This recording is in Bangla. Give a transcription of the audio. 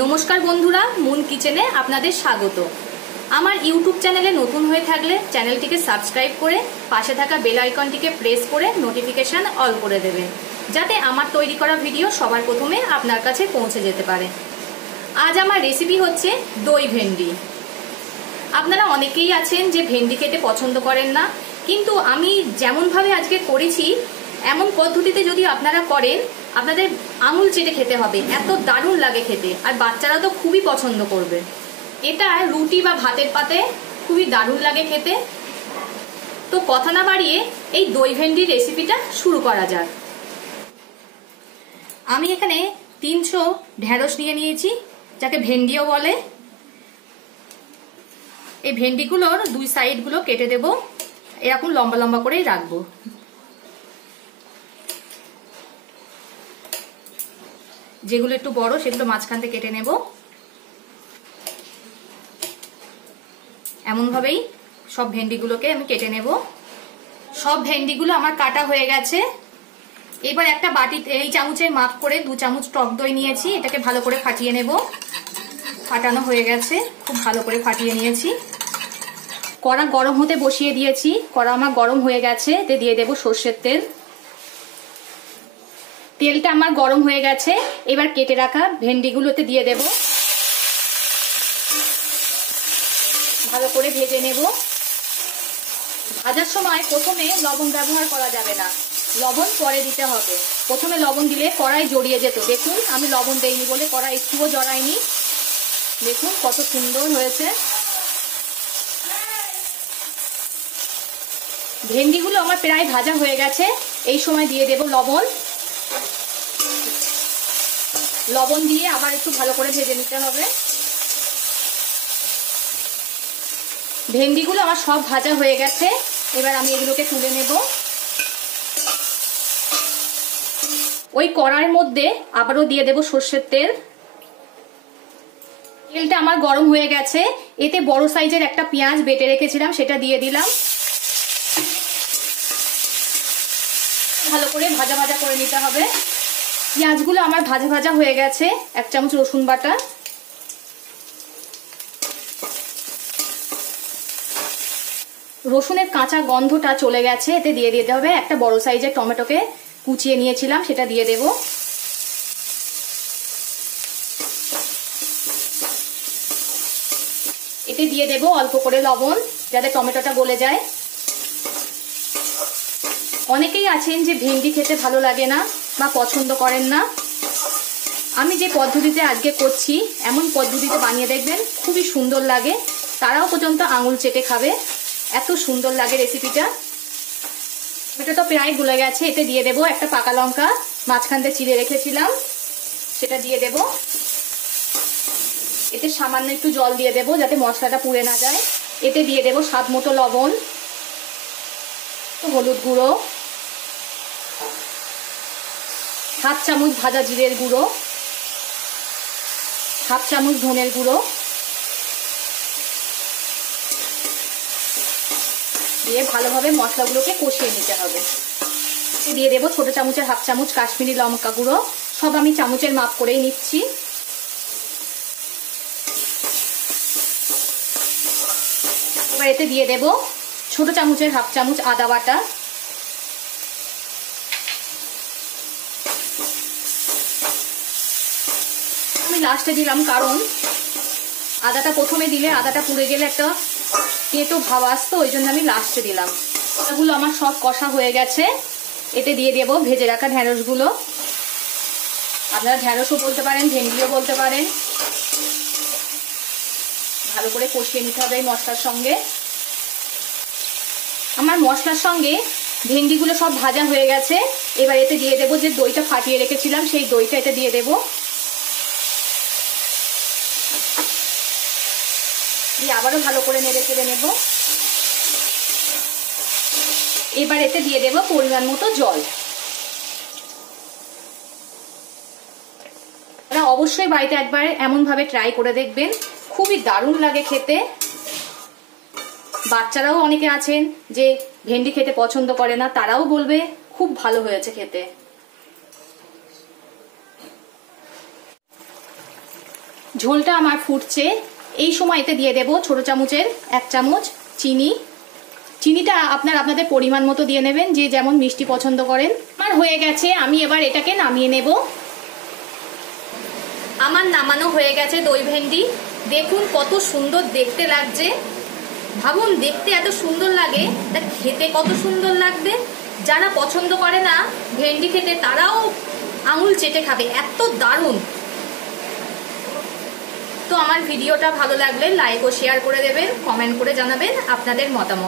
নমস্কার বন্ধুরা, মুন কিচেনে আপনাদের স্বাগত। আমার ইউটিউব চ্যানেলে নতুন হয়ে থাকলে চ্যানেলটিকে সাবস্ক্রাইব করে পাশে থাকা বেল আইকনটিকে প্রেস করে নোটিফিকেশন অল করে দেবেন, যাতে আমার তৈরি করা ভিডিও সবার প্রথমে আপনার কাছে পৌঁছে যেতে পারে। আজ আমার রেসিপি হচ্ছে দই ভেন্ডি। আপনারা অনেকেই আছেন যে ভেন্ডি খেতে পছন্দ করেন না, কিন্তু আমি যেমনভাবে আজকে করেছি এমন পদ্ধতিতে যদি আপনারা করেন আপনাদের আঙুল চেটে খেতে হবে, এত দারুণ লাগে খেতে, আর বাচ্চারা তো খুবই পছন্দ করবে। এটা রুটি বা ভাতের পাতে খুবই দারুণ লাগে খেতে। তো কথা না বাড়িয়ে এই দই ভেন্ডির রেসিপিটা শুরু করা যাক। আমি এখানে 300 ঢেঁড়স নিয়ে নিয়েছি, যাকে ভেন্ডিও বলে। এই ভেন্ডিগুলোর দুই সাইডগুলো কেটে দেব, এরকম লম্বা লম্বা করেই রাখবো। যেগুলো একটু বড় সেগুলো মাঝখান থেকে কেটে নেব। এমন ভাবেই সব ভেন্ডিগুলোকে আমি কেটে নেব। সব ভেন্ডিগুলো আমার কাটা হয়ে গেছে। এবার একটা বাটিতে এই চামচের মাপ করে 2 চামচ টক দই নিয়েছি, এটাকে ভালো করে ফাটিয়ে নেব। ফাটানো হয়ে গেছে, খুব ভালো করে ফাটিয়ে নিয়েছি। কড়া গরম হতে বসিয়ে দিয়েছি, কড়া আমার গরম হয়ে গেছে। এতে দিয়ে দেব সর্ষের তেল। তেলটা আমার গরম হয়ে গেছে, এবার কেটে রাখা ভেন্ডিগুলোতে দিয়ে দেব। ভালো করে ভেজে নেব। ভাজার সময় প্রথমে লবণ ব্যবহার করা যাবে না, লবণ পরে দিতে হবে। প্রথমে লবণ দিলে কড়াই জড়িয়ে যেত। দেখুন আমি লবণ দেইনি বলে কড়াই একটুও জড়ায়নি। দেখুন কত সুন্দর হয়েছে। ভেন্ডিগুলো আমার প্রায় ভাজা হয়ে গেছে। এই সময় দিয়ে দেব লবণ। লবণ দিয়ে আবার একটু ভালো করে ভেজে নিতে হবে। ভেন্ডিগুলো আমার সব ভাজা হয়ে গেছে, এবার আমি এগুলোকে তুলে নেব। ওই কড়াইয়ের মধ্যে আবারও দিয়ে দেব সর্ষের তেল। তেলটা আমার গরম হয়ে গেছে, এতে বড় সাইজের একটা পেঁয়াজ বেটে রেখেছিলাম সেটা দিয়ে দিলাম। ভালো করে ভাজা ভাজা করে নিতে হবে। পেঁয়াজগুলো আমার ভাজা ভাজা হয়ে গেছে। 1 চামচ রসুন বাটা, রসুনের কাঁচা গন্ধটা চলে গেছে, এতে দিয়ে দিতে হবে একটা বড় সাইজের টমেটোকে কুচিয়ে নিয়েছিলাম, সেটা দিয়ে দেব। এতে দিয়ে দেব অল্প করে লবণ, যাতে টমেটোটা গলে যায়। অনেকেই আছেন যে ভেন্ডি খেতে ভালো লাগে না বা পছন্দ করেন না। আমি যে পদ্ধতিতে আজকে করছি এমন পদ্ধতিতে বানিয়ে দেখবেন, খুবই সুন্দর লাগে। তারাও পর্যন্ত আঙুল চেটে খাবে, এত সুন্দর লাগে রেসিপিটা। এটা তো প্রায় গলে গেছে। এতে দিয়ে দেব একটা পাকা লঙ্কা মাঝখান দিয়ে চিড়ে রেখেছিলাম, সেটা দিয়ে দেব। এতে সামান্য একটু জল দিয়ে দেব যাতে মশলাটা পুড়ে না যায়। এতে দিয়ে দেব স্বাদ মতো লবণ, হলুদ গুঁড়ো, 1/2 চামচ ভাজা জিরের গুঁড়ো, 1/2 চামচ ধনের গুঁড়ো দিয়ে ভালোভাবে মশলাগুলোকে কষিয়ে নিতে হবে। দিয়ে দেব ছোট চামচের 1/2 চামচ কাশ্মীরি লঙ্কা গুঁড়ো। সব আমি চামচের মাপ করেই নিচ্ছি। এবার এতে দিয়ে দেব ছোট চামচের 1/2 চামচ আদা বাটা। আমি লাস্টে দিলাম, কারণ আদাটা প্রথমে দিলে আদাটা পুড়ে গেলে একটা তেতো ভাব আসতো, ওই জন্য আমি লাস্টে দিলাম। এগুলো আমার সব কষা হয়ে গেছে। এতে দিয়ে দেব ভেজে রাখা ঢেঁড়সগুলো। আপনারা ঢেঁড়সও বলতে পারেন, ভেন্ডিও বলতে পারেন। ভালো করে কষিয়ে নিতে হবে এই মশলার সঙ্গে। আমার মশলার সঙ্গে ভেন্ডিগুলো সব ভাজা হয়ে গেছে। এবার এতে দিয়ে দেব যে দইটা ফাটিয়ে রেখেছিলাম, সেই দইটা এতে দিয়ে দেব। দিয়ে আবারও ভালো করে নেড়ে চেড়ে নেব। এবার এতে দিয়ে দেব পরিমাণ মতো জল। আপনারা অবশ্যই বাড়িতে একবার এমন ভাবে ট্রাই করে দেখবেন, খুবই দারুণ লাগে খেতে। বাচ্চারাও অনেকে আছেন যে ভেন্ডি খেতে পছন্দ করে না, তারাও বলবে খুব ভালো হয়েছে খেতে। ঝোলটা আমার ফুটছে, এই সময়তে দিয়ে দেব ছোট চামচের 1 চামচ চিনি। চিনিটা আপনাদের পরিমাণ মতো দিয়ে নেবেন, যে যেমন মিষ্টি পছন্দ করেন। আমার হয়ে গেছে, আমি এবার এটাকে নামিয়ে নেব। আমার নামানো হয়ে গেছে দই ভেন্ডি। দেখুন কত সুন্দর দেখতে লাগছে। ভাবুন, দেখতে এত সুন্দর লাগে, তা খেতে কত সুন্দর লাগবে। যারা পছন্দ করে না ভেন্ডি খেতে, তারাও আঙুল চেটে খাবে, এত দারুণ। তো আমার ভিডিওটা ভালো লাগলে লাইক ও শেয়ার করে দেবেন, কমেন্ট করে জানাবেন আপনাদের মতামত।